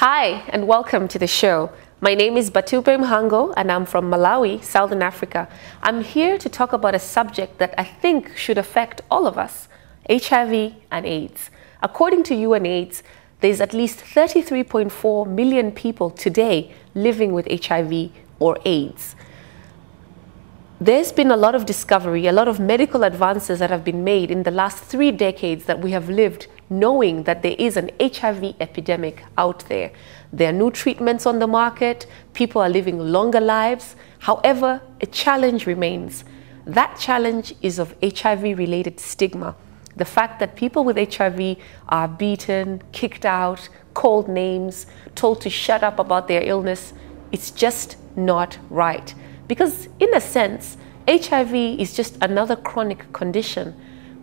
Hi, and welcome to the show. My name is Bhutape Mhango, and I'm from Malawi, Southern Africa. I'm here to talk about a subject that I think should affect all of us, HIV and AIDS. According to UNAIDS, there's at least 33.4 million people today living with HIV or AIDS. There's been a lot of discovery, a lot of medical advances that have been made in the last 3 decades that we have lived knowing that there is an HIV epidemic out there. There are new treatments on the market, people are living longer lives. However, a challenge remains. That challenge is of HIV-related stigma. The fact that people with HIV are beaten, kicked out, called names, told to shut up about their illness, it's just not right. Because in a sense, HIV is just another chronic condition.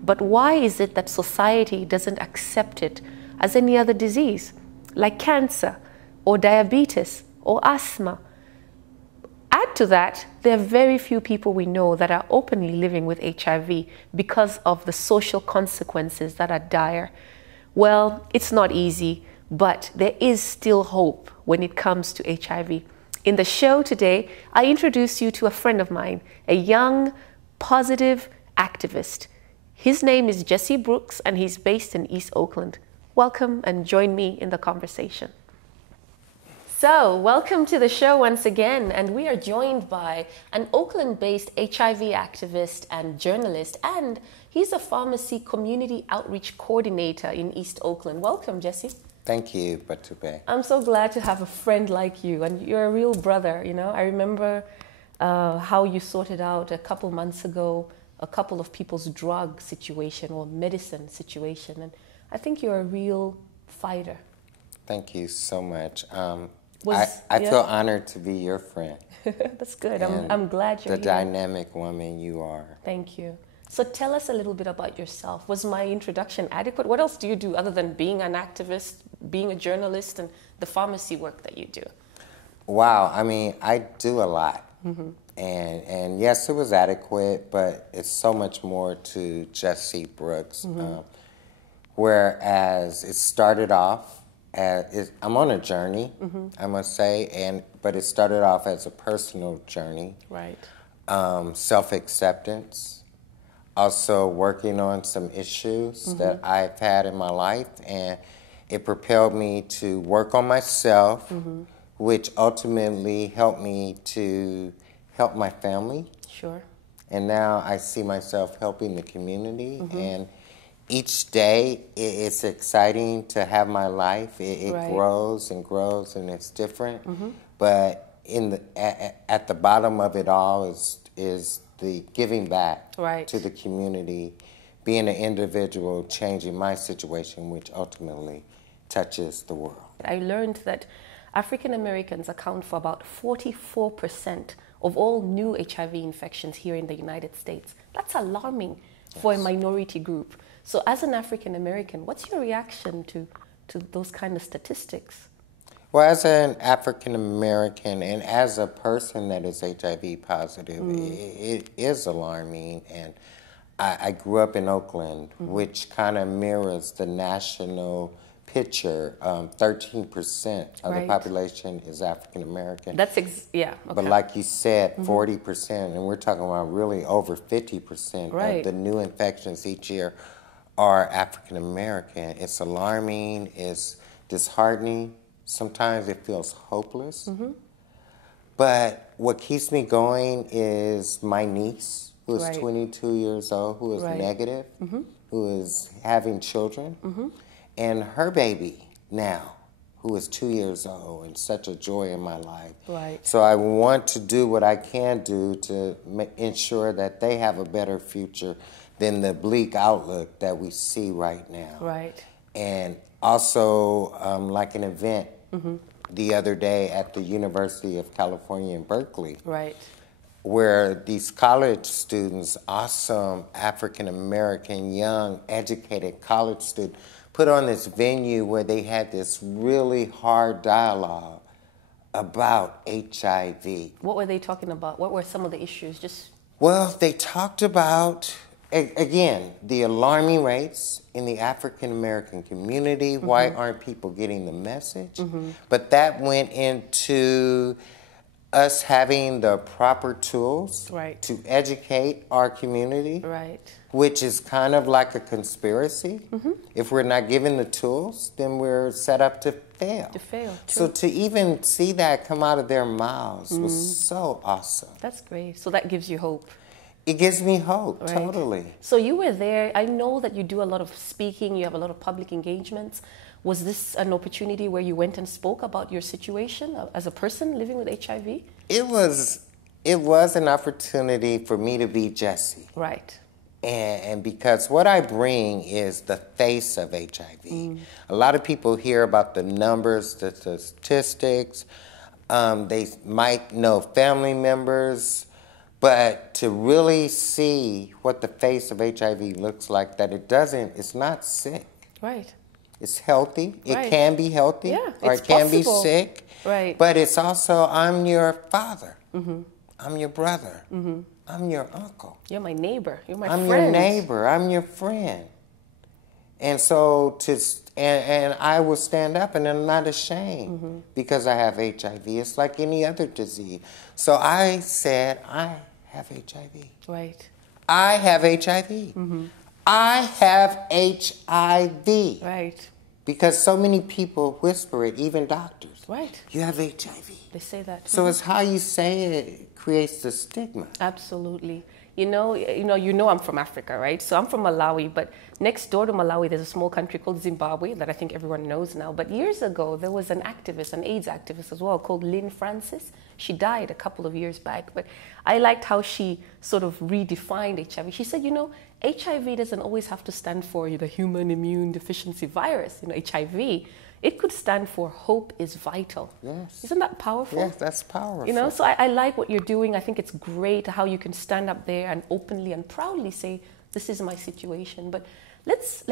But why is it that society doesn't accept it as any other disease, like cancer or diabetes or asthma? Add to that, there are very few people we know that are openly living with HIV because of the social consequences that are dire. Well, it's not easy, but there is still hope when it comes to HIV. In the show today, I introduce you to a friend of mine, a young, positive activist. His name is Jessie Brooks, and he's based in East Oakland. Welcome and join me in the conversation. So, welcome to the show once again, and we are joined by an Oakland-based HIV activist and journalist, and he's a pharmacy community outreach coordinator in East Oakland. Welcome, Jessie. Thank you, Bhutape. I'm so glad to have a friend like you, and you're a real brother, you know. I remember how you sorted out a couple months ago a couple of people's drug situation or medicine situation, and I think you're a real fighter. Thank you so much. I Yeah. feel honored to be your friend. That's good. I'm glad you're the here. dynamic woman you are. Thank you. So tell us a little bit about yourself. Was my introduction adequate? What else do you do other than being an activist, being a journalist, and the pharmacy work that you do? Wow, I mean, I do a lot. Mm-hmm. And yes, it was adequate, but it's so much more to Jessie Brooks. Mm-hmm. Whereas it started off I'm on a journey, mm-hmm. I must say, but it started off as a personal journey. Right. Self-acceptance. Also working on some issues mm-hmm. that I've had in my life, and it propelled me to work on myself, mm-hmm. which ultimately helped me to help my family. Sure. And now I see myself helping the community, mm-hmm. and each day it's exciting to have my life. It right. grows and grows, and it's different. Mm-hmm. But at the bottom of it all is the giving back right. to the community, being an individual, changing my situation, which ultimately touches the world. I learned that African Americans account for about 44% of all new HIV infections here in the United States. That's alarming for a minority group. So as an African American, what's your reaction to those kind of statistics? Well, as an African American and as a person that is HIV positive, it is alarming. And I grew up in Oakland, mm-hmm. which kind of mirrors the national picture. 13% of right. the population is African American. That's yeah. Okay. But like you said, 40%, and we're talking about really over 50% right. of the new infections each year are African American. It's alarming. It's disheartening. Sometimes it feels hopeless. Mm-hmm. But what keeps me going is my niece, who is right. 22 years old, who is right. negative, mm-hmm. who is having children, mm-hmm. and her baby now, who is 2 years old, and such a joy in my life. Right. So I want to do what I can do to ensure that they have a better future than the bleak outlook that we see right now. Right. And also, like an event mm-hmm. the other day at the University of California in Berkeley, right. where these college students, awesome African-American, young, educated college students, put on this venue where they had this really hard dialogue about HIV. What were they talking about? What were some of the issues? Well, they talked about again, the alarming rates in the African American community. Why aren't people getting the message? But that went into us having the proper tools to educate our community, which is kind of like a conspiracy. If we're not given the tools, then we're set up to fail. So to even see that come out of their mouths was so awesome. That's great. So that gives you hope. It gives me hope, totally. So you were there. I know that you do a lot of speaking. You have a lot of public engagements. Was this an opportunity where you went and spoke about your situation as a person living with HIV? It was an opportunity for me to be Jessie. Right. And because what I bring is the face of HIV. A lot of people hear about the numbers, the statistics. They might know family members. But to really see what the face of HIV looks like, that it's not sick. Right. It's healthy. It can be healthy, or it can be sick. Right. But it's also, I'm your father. I'm your brother. I'm your uncle. You're my neighbor. You're my friend. I'm your neighbor. I'm your friend. And so and I will stand up, and I'm not ashamed because I have HIV. It's like any other disease. So I said, I have HIV. Right. I have HIV. I have HIV. Right. Because so many people whisper it, even doctors. Right. You have HIV. They say that. So it's how you say it creates the stigma. Absolutely. You know I'm from Africa, right? So I'm from Malawi, but next door to Malawi, there's a small country called Zimbabwe that I think everyone knows now. But years ago, there was an activist, an AIDS activist as well, called Lynn Francis. She died a couple of years back, but I liked how she sort of redefined HIV. She said, HIV doesn't always have to stand for the human immune deficiency virus, HIV. It could stand for hope is vital. Yes. Isn't that powerful? Yes, that's powerful. So I like what you're doing. I think it's great how you can stand up there and openly and proudly say, this is my situation. But let's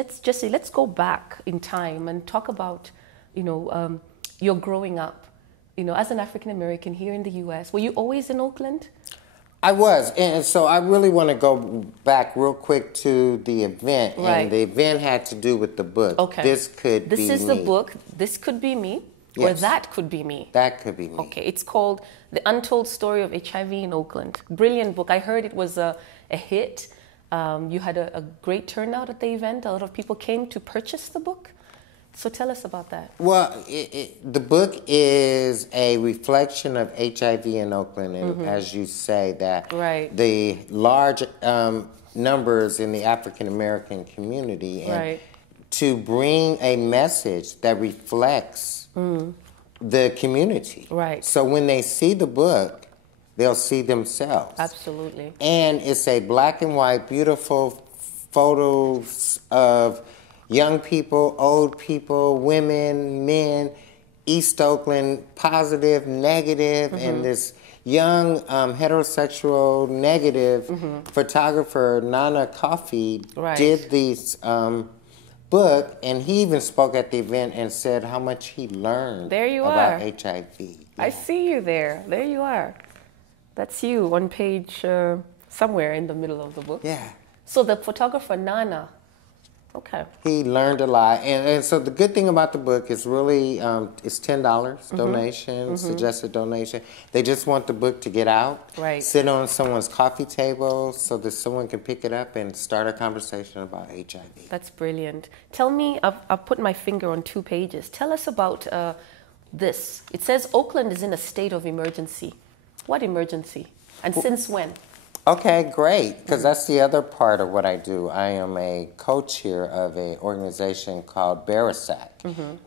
go back in time and talk about, your growing up, as an African American here in the U.S. Were you always in Oakland? I was, and so I really want to go back real quick to the event, and the event had to do with the book. Okay. This is the book. This could be me, or that could be me. That could be me. Okay, it's called The Untold Story of HIV in Oakland. Brilliant book. I heard it was a hit. You had a great turnout at the event. A lot of people came to purchase the book. So tell us about that. Well, the book is a reflection of HIV in Oakland, and as you say, that the large numbers in the African American community, and to bring a message that reflects the community. Right. So when they see the book, they'll see themselves. Absolutely. And it's a black and white, beautiful photos of young people, old people, women, men, East Oakland, positive, negative, and this young heterosexual negative photographer, Nana Coffey, did this book, and he even spoke at the event and said how much he learned about HIV. Yeah. I see you there. There you are. That's you on page somewhere in the middle of the book. Yeah. So the photographer, Nana, okay. He learned a lot. And so the good thing about the book is really, it's $10 donation, suggested donation. They just want the book to get out, sit on someone's coffee table so that someone can pick it up and start a conversation about HIV. That's brilliant. Tell me, I've put my finger on 2 pages. Tell us about this. It says Oakland is in a state of emergency. What emergency? And since when? Okay, great, because that's the other part of what I do. I am a co-chair of an organization called BARISAC.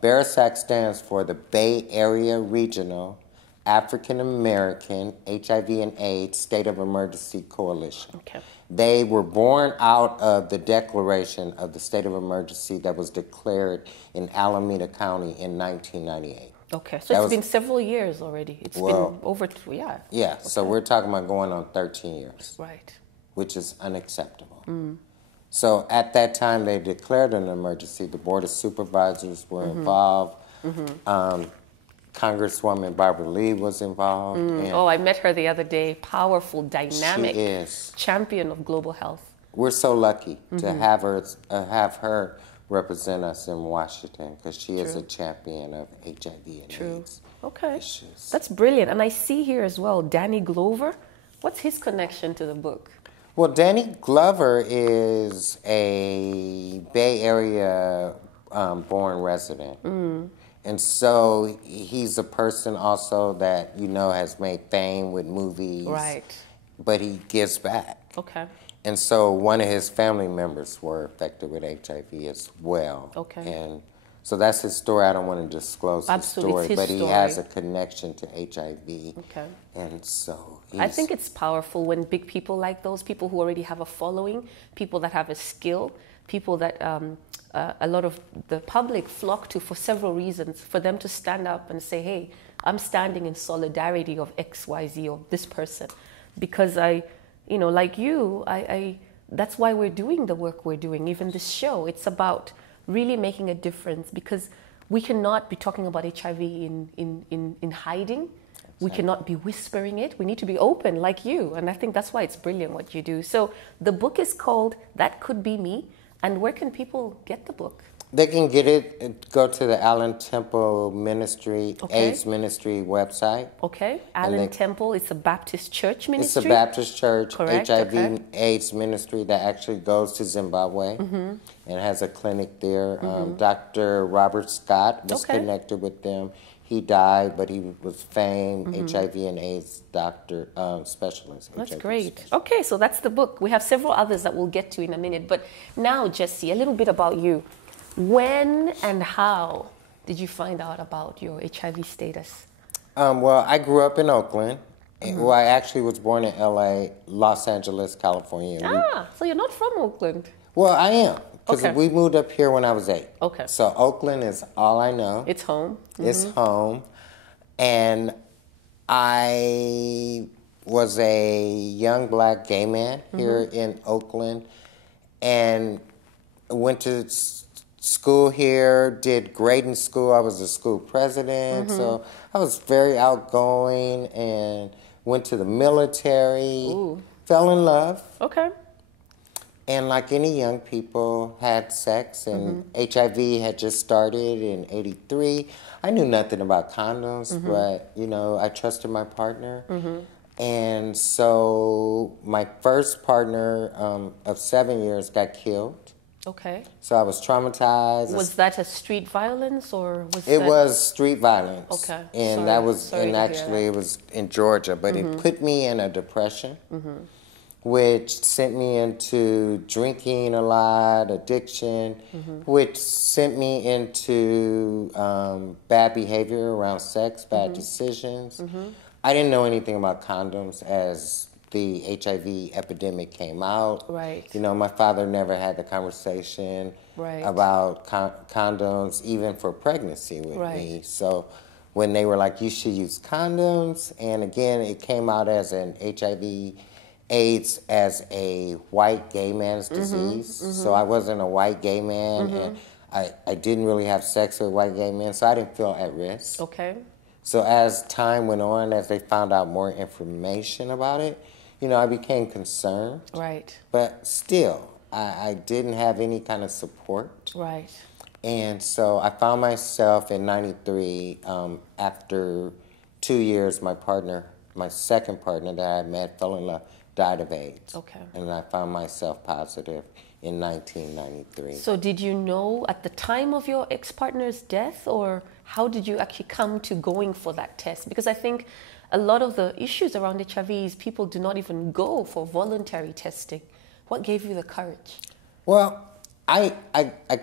BARISAC stands for the Bay Area Regional African American HIV and AIDS State of Emergency Coalition. Okay. They were born out of the declaration of the state of emergency that was declared in Alameda County in 1998. Okay, so it's been several years already. It's been over, Yeah, okay. So we're talking about going on 13 years. Right. Which is unacceptable. So at that time, they declared an emergency. The Board of Supervisors were involved. Congresswoman Barbara Lee was involved. I met her the other day. Powerful, dynamic she is. Champion of global health. we're so lucky to have her represent us in Washington because she is a champion of HIV and AIDS issues. That's brilliant. And I see here as well, Danny Glover. What's his connection to the book? Well, Danny Glover is a Bay Area born resident. And so he's a person also that, has made fame with movies. Right. But he gives back. Okay. And so one of his family members were affected with HIV as well. Okay. And so that's his story. I don't want to disclose his story, but he has a connection to HIV. Okay. And so I think it's powerful when big people like those, people who already have a following, people that have a skill, people that a lot of the public flock to for several reasons, for them to stand up and say, hey, I'm standing in solidarity of XYZ or this person. Because like you, that's why we're doing the work we're doing, even this show. It's about really making a difference because we cannot be talking about HIV in hiding. We cannot be whispering it. We need to be open like you. And I think that's why it's brilliant what you do. So the book is called That Could Be Me. And where can people get the book? They can get it, go to the Allen Temple Ministry, AIDS Ministry website. Okay. Allen Temple, it's a Baptist church ministry? It's a Baptist church, correct. HIV AIDS ministry that actually goes to Zimbabwe and has a clinic there. Dr. Robert Scott was connected with them. He died, but he was famed HIV and AIDS doctor, specialist. That's HIV great. Specialist. Okay, so that's the book. We have several others that we'll get to in a minute. But now, Jessie, a little bit about you. When and how did you find out about your HIV status? Well, I grew up in Oakland. Well, I actually was born in LA, Los Angeles, California. So you're not from Oakland? Well, I am. Because we moved up here when I was 8. Okay. So Oakland is all I know. It's home. It's home. And I was a young black gay man here in Oakland and went to school here, did great in school. I was a school president. So I was very outgoing and went to the military, fell in love. Okay. And like any young people, had sex, and HIV had just started in '83. I knew nothing about condoms, but, I trusted my partner. And so my first partner of 7 years got killed. Okay. So I was traumatized. Was that a street violence or was it was street violence. Okay. And it was in Georgia, but it put me in a depression. Which sent me into drinking a lot, addiction, which sent me into bad behavior around sex, bad decisions. I didn't know anything about condoms as the HIV epidemic came out. Right. My father never had the conversation about condoms, even for pregnancy with me. So when they were like, you should use condoms, and again, it came out as an HIV AIDS as a white gay man's disease. So I wasn't a white gay man, and I didn't really have sex with white gay men, so I didn't feel at risk. Okay. So as time went on, as they found out more information about it, I became concerned. Right. But still, I didn't have any kind of support. Right. And so I found myself in '93, after 2 years, my second partner that I met, fell in love, died of AIDS. Okay. And I found myself positive in 1993. So did you know at the time of your ex-partner's death, or how did you actually come to going for that test? Because I think a lot of the issues around HIV is people do not even go for voluntary testing. What gave you the courage? Well, I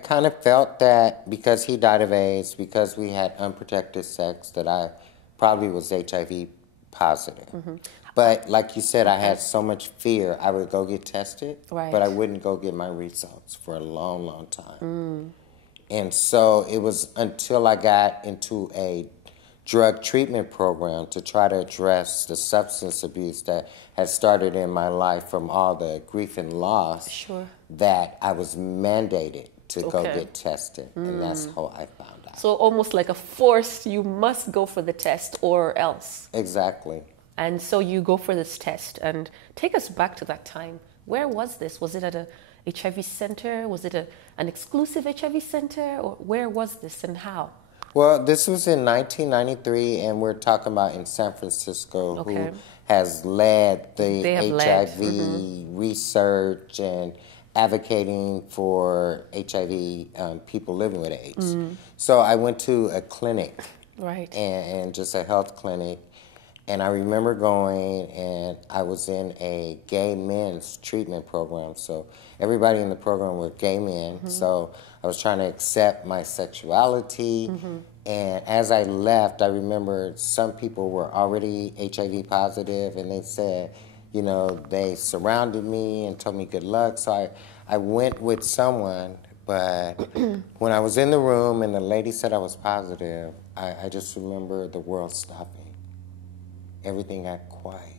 kind of felt that because he died of AIDS, because we had unprotected sex, that I probably was HIV positive. But like you said, I had so much fear. I would go get tested, but I wouldn't go get my results for a long, long time. And so it was until I got into a drug treatment program to try to address the substance abuse that had started in my life from all the grief and loss that I was mandated to go get tested. And that's how I found out. So almost like a force, you must go for the test or else. Exactly. And so you go for this test, and take us back to that time. Where was this? Was it at a HIV center? Was it an exclusive HIV center? Or where was this and how? Well, this was in 1993, and we're talking about in San Francisco, who has led the HIV research and advocating for HIV people living with AIDS. So I went to a clinic, and just a health clinic, and I remember going, and I was in a gay men's treatment program. So everybody in the program were gay men. So I was trying to accept my sexuality. And as I left, I remember some people were already HIV positive, and they said, you know, they surrounded me and told me good luck. So I went with someone, but when I was in the room and the lady said I was positive, I just remember the world stopping. Everything got quiet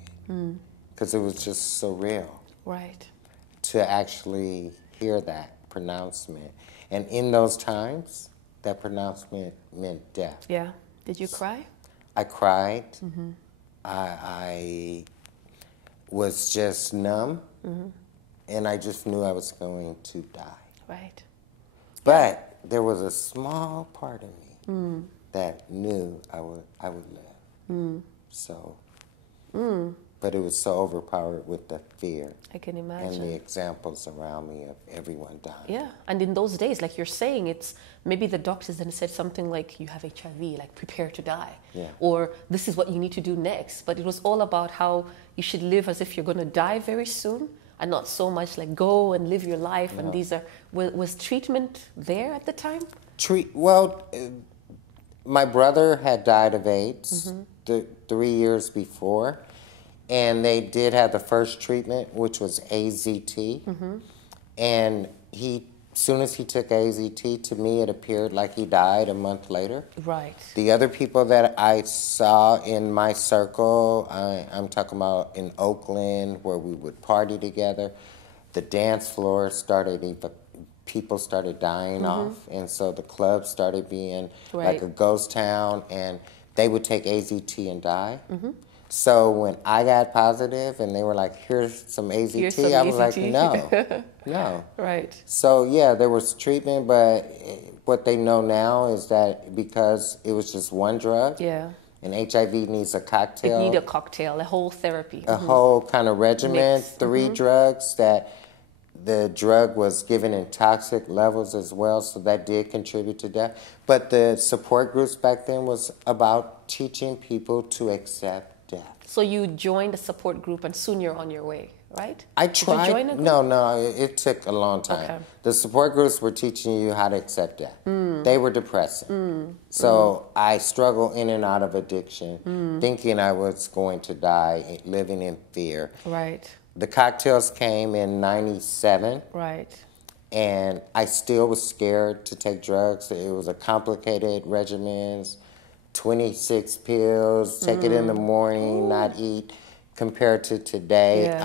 because it was just surreal to actually hear that pronouncement. And in those times, that pronouncement meant death. Yeah. Did you cry? I cried. I was just numb, and I just knew I was going to die. But there was a small part of me that knew I would live. So, but it was so overpowered with the fear. I can imagine. And the examples around me of everyone dying. Yeah, and in those days, like you're saying, it's maybe the doctors then said something like, you have HIV, like prepare to die. Or this is what you need to do next. But it was all about how you should live as if you're going to die very soon, and not so much like go and live your life. And these are, was treatment there at the time? Well, my brother had died of AIDS 3 years before, and they did have the first treatment, which was AZT. And as soon as he took AZT, to me it appeared like he died a month later. The other people that I saw in my circle, I'm talking about in Oakland, where we would party together, the dance floor people started dying off, and so the club started being like a ghost town, and they would take AZT and die. So when I got positive and they were like, here's some AZT, I was like, no, no. So yeah, there was treatment, but what they know now is that because it was just one drug, and HIV needs a cocktail. It needs a cocktail, a whole therapy. A whole kind of regimen, 3 drugs that the drug was given in toxic levels as well, so that did contribute to death. But the support groups back then was about teaching people to accept death. So you joined a support group, and soon you're on your way, right? I tried. Did you join a group? No, it took a long time. The support groups were teaching you how to accept death. They were depressing. So I struggled in and out of addiction, thinking I was going to die, living in fear. The cocktails came in 97. And I still was scared to take drugs. It was a complicated regimen, 26 pills, take it in the morning, not eat, compared to today.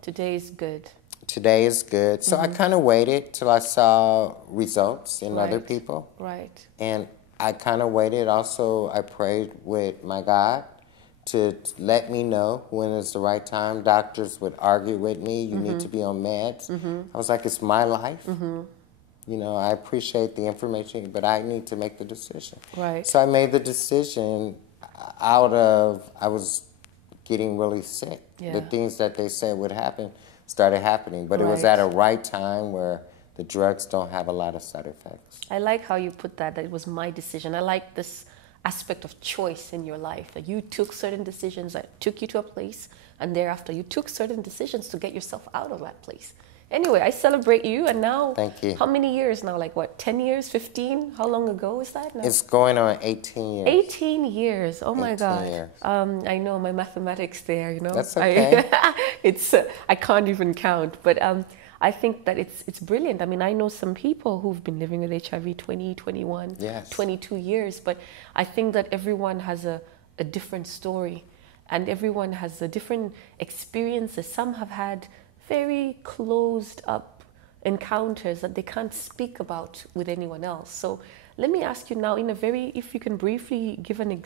Today is good. Today is good. So I kind of waited till I saw results in other people. And I kind of waited. Also, I prayed with my God to let me know when it's the right time. Doctors would argue with me, you need to be on meds. I was like, it's my life. You know, I appreciate the information, but I need to make the decision. So I made the decision out of, I was getting really sick. The things that they said would happen started happening, but it was at a right time where the drugs don't have a lot of side effects. I like how you put that it was my decision. I like this aspect of choice in your life, that you took certain decisions that took you to a place, and thereafter you took certain decisions to get yourself out of that place. Anyway, I celebrate you, and now, thank you. How many years now? Like what, 10 years, 15? How long ago is that now? It's going on 18 years. 18 years, oh my God. Years. I know my mathematics there, you know. That's okay. I can't even count, but I think that it's brilliant. I mean, I know some people who've been living with HIV 20, 21, 22 years, but I think that everyone has a different story, and everyone has a different experiences. Some have had very closed up encounters that they can't speak about with anyone else. So let me ask you now, if you can briefly give an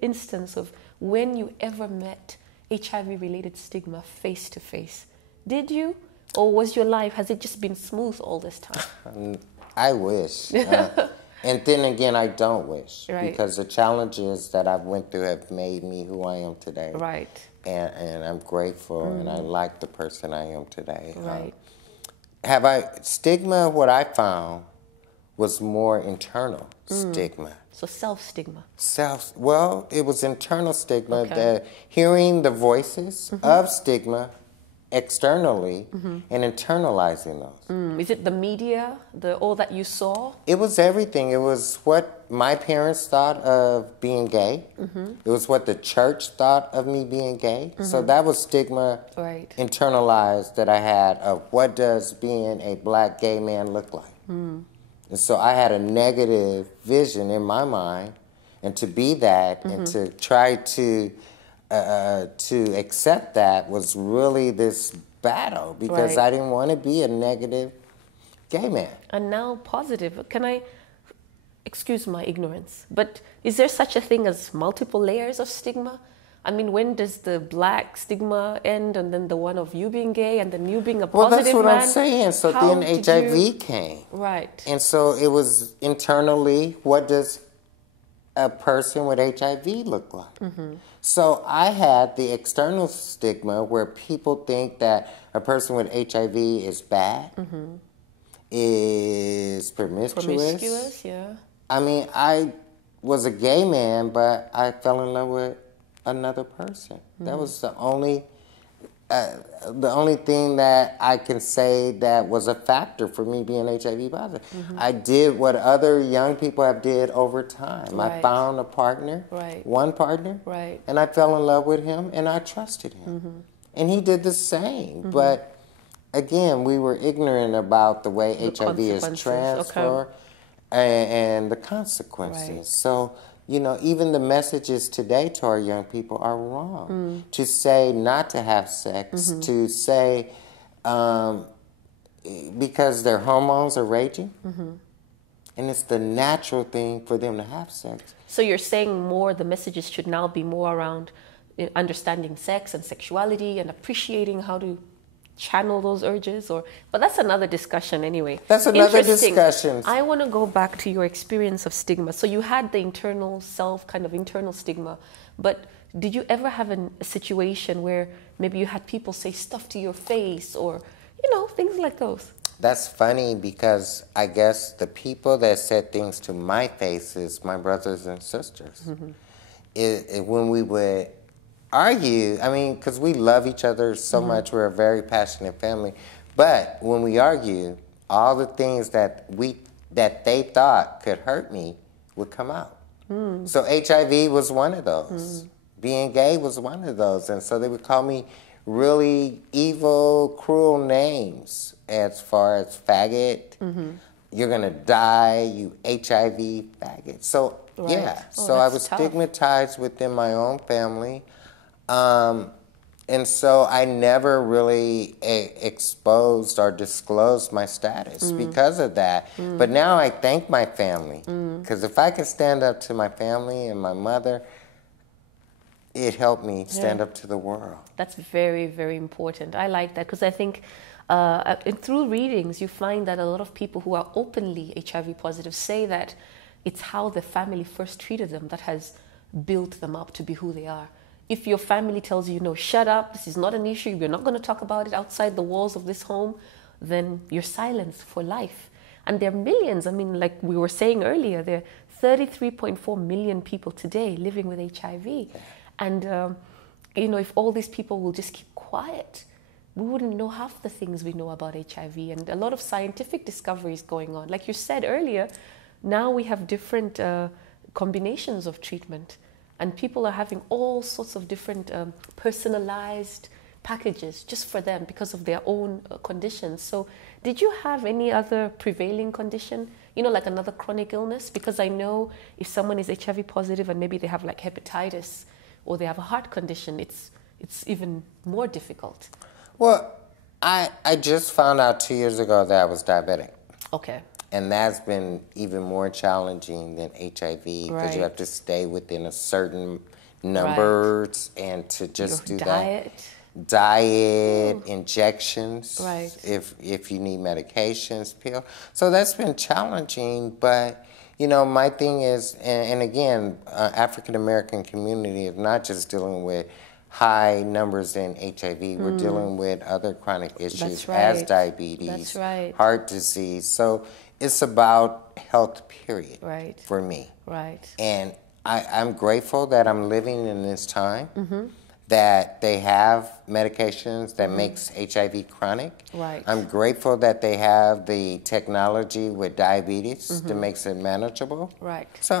instance of when you ever met HIV-related stigma face to face. Did you? Or was your life, has it just been smooth all this time? I wish. And then again, I don't wish. Right. Because the challenges that I've went through have made me who I am today. Right. And I'm grateful, and I like the person I am today. Right. Stigma, what I found, was more internal stigma. So self-stigma. Well, it was internal stigma, Okay. hearing the voices of stigma externally and internalizing those. Is it the media, all that you saw? It was everything. It was what my parents thought of being gay. It was what the church thought of me being gay. So that was stigma Right. internalized that I had of what does being a black gay man look like. And so I had a negative vision in my mind, and to be that and to try to accept that was really this battle because Right. I didn't want to be a negative gay man. And now positive. Can I, excuse my ignorance, but is there such a thing as multiple layers of stigma? I mean, when does the black stigma end and then the one of you being gay and then you being a Well, positive that's what man? I'm saying. So How then did HIV you- came. Right. And so it was internally, what does a person with HIV look like? So I had the external stigma where people think that a person with HIV is bad, is Promiscuous, yeah. I mean, I was a gay man, but I fell in love with another person. That was the only thing that I can say that was a factor for me being HIV positive. I did what other young people have did over time. I Right. found a partner, Right. one partner, Right. and I fell in love with him, and I trusted him. And he did the same. But again, we were ignorant about the way HIV is consequences. transferred and the consequences. Right. So, you know, even the messages today to our young people are wrong. To say not to have sex, to say because their hormones are raging, and it's the natural thing for them to have sex. So you're saying more, the messages should now be more around understanding sex and sexuality and appreciating how to channel those urges, but that's another discussion anyway. That's another Interesting. discussion. I want to go back to your experience of stigma. So you had the internal self, kind of internal stigma, but did you ever have a situation where maybe you had people say stuff to your face or, you know, things like those? That's funny because I guess the people that said things to my face is my brothers and sisters. When we would argue, I mean, because we love each other so much, we're a very passionate family, but when we argue, all the things that they thought could hurt me would come out. So HIV was one of those. Being gay was one of those. And so they would call me really evil, cruel names as far as faggot, you're going to die, you HIV faggot. So, Right. yeah. Oh, So I that's was tough. stigmatized within my own family. And so I never really exposed or disclosed my status because of that. But now I thank my family. Because if I can stand up to my family and my mother, it helped me stand up to the world. That's very, very important. I like that because I think through readings, you find that a lot of people who are openly HIV positive say that it's how the family first treated them that has built them up to be who they are. If your family tells you, no, shut up, this is not an issue, we're not going to talk about it outside the walls of this home, then you're silenced for life. And there are millions, I mean, like we were saying earlier, there are 33.4 million people today living with HIV. And, you know, if all these people will just keep quiet, we wouldn't know half the things we know about HIV. And a lot of scientific discoveries going on. Like you said earlier, now we have different combinations of treatment. And people are having all sorts of different personalized packages just for them because of their own conditions. So did you have any other prevailing condition, you know, like another chronic illness? Because I know if someone is HIV positive and maybe they have like hepatitis or they have a heart condition, it's even more difficult. Well, I just found out 2 years ago that I was diabetic. Okay. And that's been even more challenging than HIV because Right. you have to stay within a certain numbers and to just Your do diet. diet, injections, Right. if you need medications, pill. So that's been challenging, but you know, my thing is, and again, African American community is not just dealing with high numbers in HIV. We're dealing with other chronic issues as diabetes, heart disease. So it's about health, period, for me. Right. And I'm grateful that I'm living in this time, that they have medications that makes HIV chronic. Right. I'm grateful that they have the technology with diabetes that makes it manageable. Right. So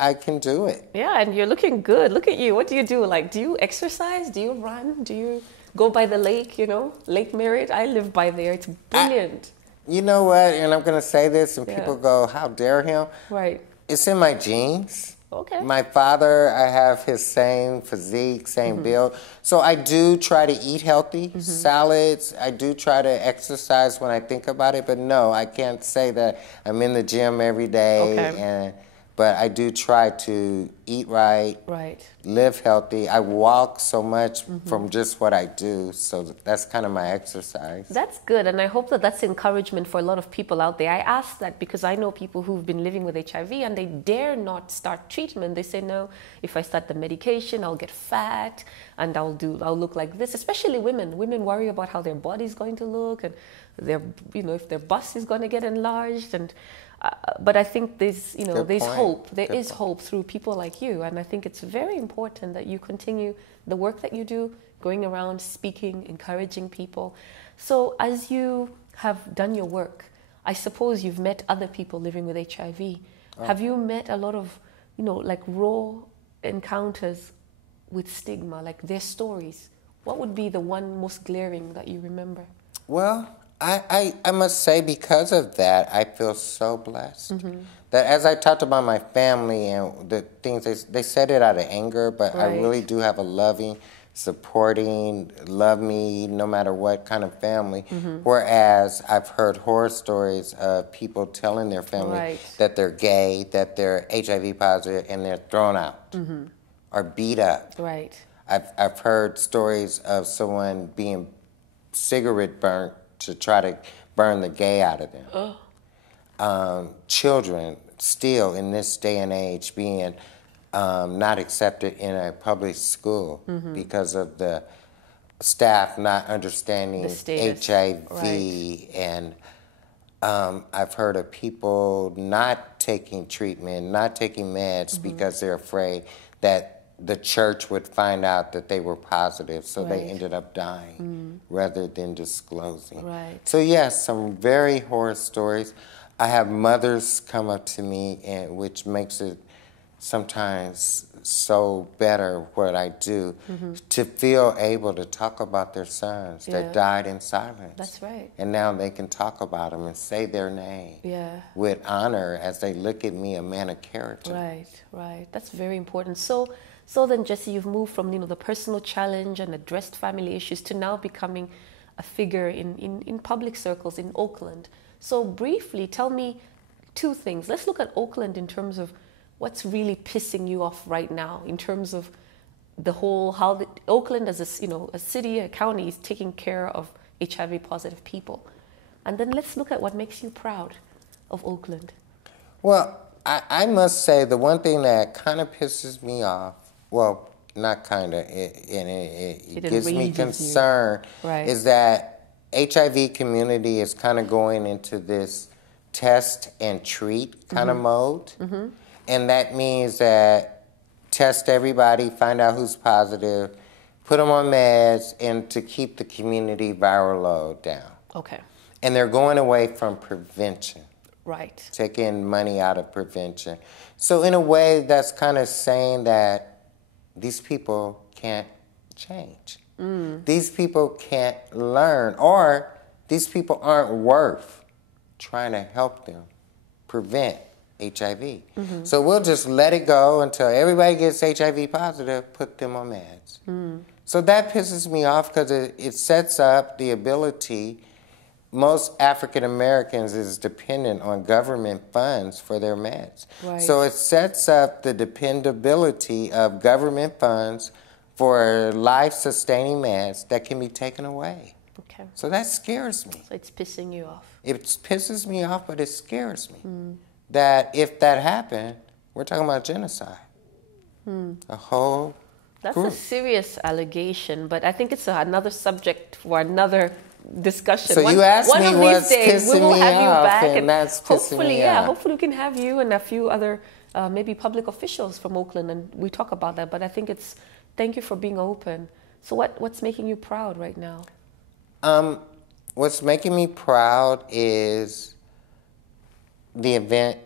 I can do it. Yeah, and you're looking good. Look at you. What do you do? Like, do you exercise? Do you run? Do you go by the lake, you know, Lake Merritt? I live by there. It's brilliant. You know what? And I'm going to say this, and people go, how dare him? Right. It's in my genes. Okay. My father, I have his same physique, same build. So I do try to eat healthy, salads. I do try to exercise when I think about it. But no, I can't say that I'm in the gym every day. But I do try to eat right, live healthy. I walk so much from just what I do, so that's kind of my exercise. That's good, and I hope that that's encouragement for a lot of people out there. I ask that because I know people who've been living with HIV and they dare not start treatment. They say, no, if I start the medication, I'll get fat and I'll look like this. Especially women. Women worry about how their body's going to look and if their bust is going to get enlarged and. But I think there's hope. There is hope through people like you, and I think it's very important that you continue the work that you do, going around speaking, encouraging people. So as you have done your work, I suppose you've met other people living with HIV. Have you met a lot of, like raw encounters with stigma, like their stories? What would be the one most glaring that you remember? Well, I must say, because of that, I feel so blessed. That as I talked about my family and the things, they said it out of anger, but I really do have a loving, supporting, love me no matter what kind of family. Whereas I've heard horror stories of people telling their family that they're gay, that they're HIV positive, and they're thrown out or beat up. I've heard stories of someone being cigarette burnt to try to burn the gay out of them. Children still in this day and age being not accepted in a public school because of the staff not understanding HIV. And I've heard of people not taking treatment, not taking meds because they're afraid that the church would find out that they were positive, so they ended up dying rather than disclosing. So yes, some very horror stories. I have mothers come up to me, which makes it sometimes so better what I do, to feel able to talk about their sons that died in silence. That's right. And now they can talk about them and say their name with honor as they look at me, a man of character. Right. That's very important. So then, Jessie, you've moved from the personal challenge and addressed family issues to now becoming a figure in public circles in Oakland. So briefly, tell me two things. Let's look at Oakland in terms of what's really pissing you off right now, in terms of the whole how Oakland as a city, a county is taking care of HIV positive people, and then let's look at what makes you proud of Oakland. Well, I must say the one thing that kind of pisses me off. Well, not kind of, it gives me concern, is that HIV community is kind of going into this test and treat kind of mode. And that means that test everybody, find out who's positive, put them on meds, and to keep the community viral load down. And they're going away from prevention. Taking money out of prevention. So in a way, that's kind of saying that these people can't change. These people can't learn, or these people aren't worth trying to help them prevent HIV. So we'll just let it go until everybody gets HIV positive, put them on meds. So that pisses me off because it sets up the ability. Most African Americans is dependent on government funds for their meds. So it sets up the dependability of government funds for life-sustaining meds that can be taken away. Okay. So that scares me. So it's pissing you off. It pisses me off, but it scares me. That if that happened, we're talking about genocide. A whole That's group. a serious allegation, but I think it's another subject for another discussion. So you asked one me of what's these days, we pissing will me have you off, back, and that's pissing hopefully, me yeah, off. hopefully we can have you and a few other maybe public officials from Oakland, and we talk about that. But I think it's thank you for being open. So what's making you proud right now? What's making me proud is the event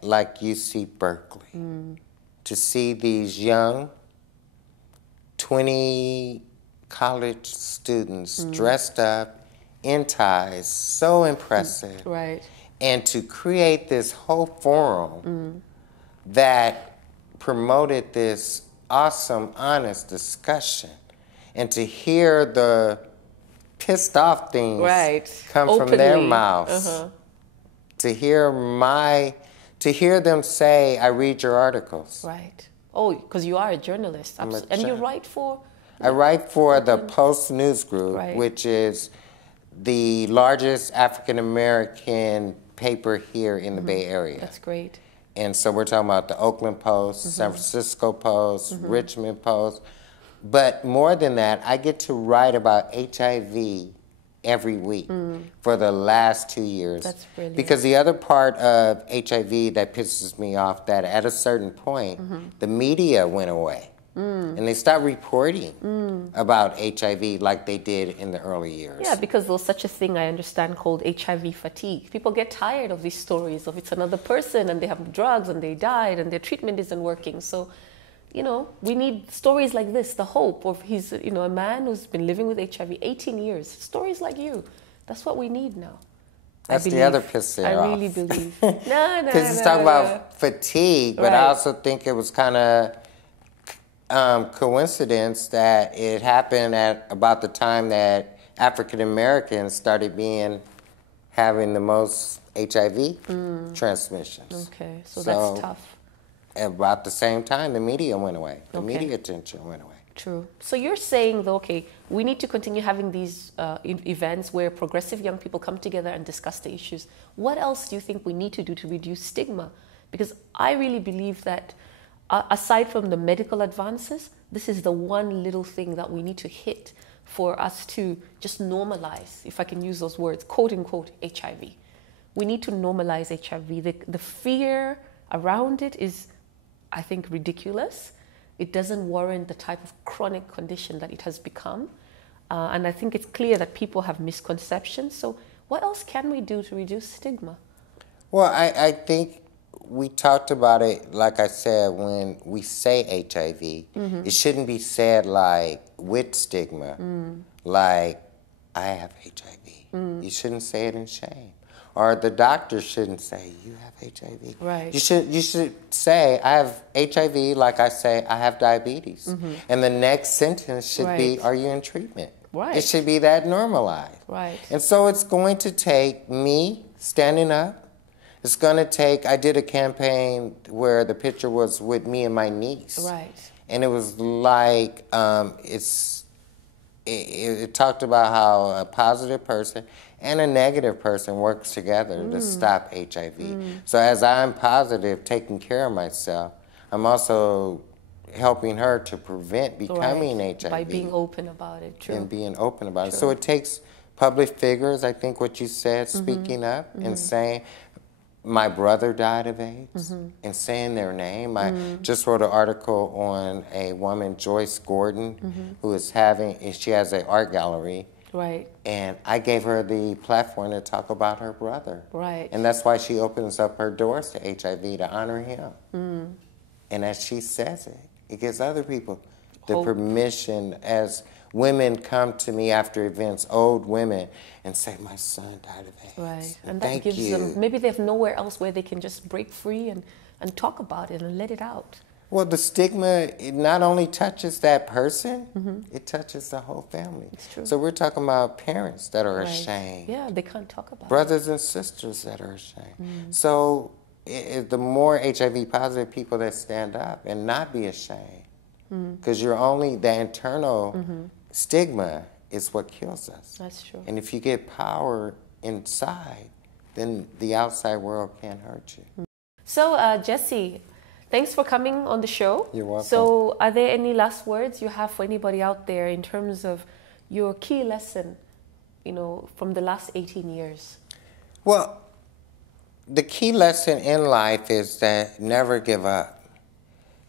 like UC Berkeley. To see these young 20 college students dressed up in ties, so impressive. Right. And to create this whole forum that promoted this awesome, honest discussion, and to hear the pissed off things come Openly. from their mouths. To hear them say, I read your articles. Right. Oh, because you are a journalist. And you write for? I write for the Post News Group, which is the largest African-American paper here in the Bay Area. That's great. And so we're talking about the Oakland Post, San Francisco Post, Richmond Post. But more than that, I get to write about HIV every week for the last 2 years. That's brilliant. Because the other part of HIV that pisses me off, that at a certain point, the media went away. And they stopped reporting about HIV like they did in the early years. Yeah, because there's such a thing, I understand, called HIV fatigue. People get tired of these stories of it's another person and they have drugs and they died and their treatment isn't working. So, you know, we need stories like this, the hope of he's, you know, a man who's been living with HIV 18 years. Stories like you. That's what we need now. That's the other pisser off. I really believe. No. Because he's talking about fatigue, but I also think it was kind of coincidence that it happened at about the time that African Americans started having the most HIV transmissions. Okay, so that's tough. About the same time, the media went away. The media attention went away. True. So you're saying, though, okay, we need to continue having these events where progressive young people come together and discuss the issues. What else do you think we need to do to reduce stigma? Because I really believe that aside from the medical advances, this is the one little thing that we need to hit for us to just normalize, if I can use those words, quote unquote, HIV. We need to normalize HIV. The fear around it is, I think, ridiculous. It doesn't warrant the type of chronic condition that it has become. And I think it's clear that people have misconceptions. So what else can we do to reduce stigma? Well, I think we talked about it, like I said, when we say HIV, it shouldn't be said like with stigma, like I have HIV. You shouldn't say it in shame. Or the doctor shouldn't say, you have HIV. Right. You should say, I have HIV, like I say, I have diabetes. And the next sentence should be, are you in treatment? Right. It should be that normalized. Right. And so it's going to take me standing up. It's going to take, I did a campaign where the picture was with me and my niece. Right. And it was like, it talked about how a positive person and a negative person works together to stop HIV. So as I'm positive, taking care of myself, I'm also helping her to prevent becoming HIV. By being open about it, true. And being open about it. So it takes public figures, I think what you said, speaking up and saying, my brother died of AIDS, and saying their name. I just wrote an article on a woman, Joyce Gordon, who is she has an art gallery. Right. And I gave her the platform to talk about her brother. Right. And that's why she opens up her doors to HIV, to honor him. And as she says it, it gives other people the permission, as women come to me after events, old women, and say, my son died of AIDS. Right. And that gives them, maybe they have nowhere else where they can just break free and talk about it and let it out. Well, the stigma, it not only touches that person, it touches the whole family. It's true. So we're talking about parents that are ashamed. Yeah, they can't talk about Brothers and sisters that are ashamed. So the more HIV positive people that stand up and not be ashamed, Because you're only, the internal stigma is what kills us. That's true. And if you get power inside, then the outside world can't hurt you. So, Jessie, thanks for coming on the show. You're welcome. So, are there any last words you have for anybody out there in terms of your key lesson, you know, from the last 18 years? Well, the key lesson in life is that never give up,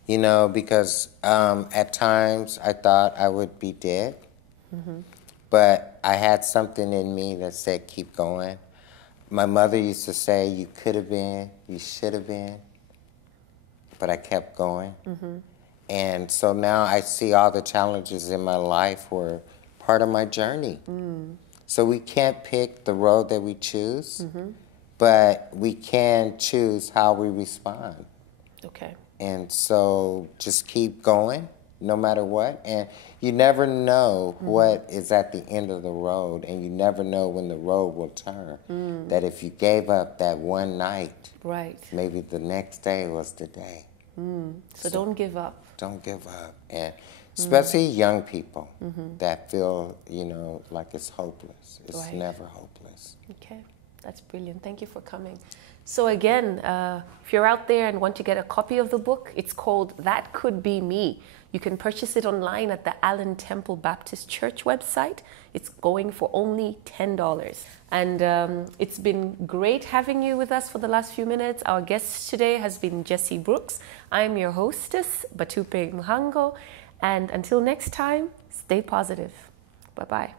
you know, because at times I thought I would be dead, but I had something in me that said keep going. My mother used to say, you could have been, you should have been, but I kept going. And so now I see all the challenges in my life were part of my journey. So we can't pick the road that we choose, but we can choose how we respond. Okay. And so just keep going, no matter what. And you never know what is at the end of the road, and you never know when the road will turn. That if you gave up that one night, Right. maybe the next day was the day. So don't give up. Don't give up. And especially young people that feel, you know, like it's hopeless. It's Right. never hopeless. Okay, that's brilliant. Thank you for coming. So again, if you're out there and want to get a copy of the book, it's called That Could Be Me. You can purchase it online at the Allen Temple Baptist Church website. It's going for only $10. And it's been great having you with us for the last few minutes. Our guest today has been Jessie Brooks. I'm your hostess, Bhutape Mhango. And until next time, stay positive. Bye-bye.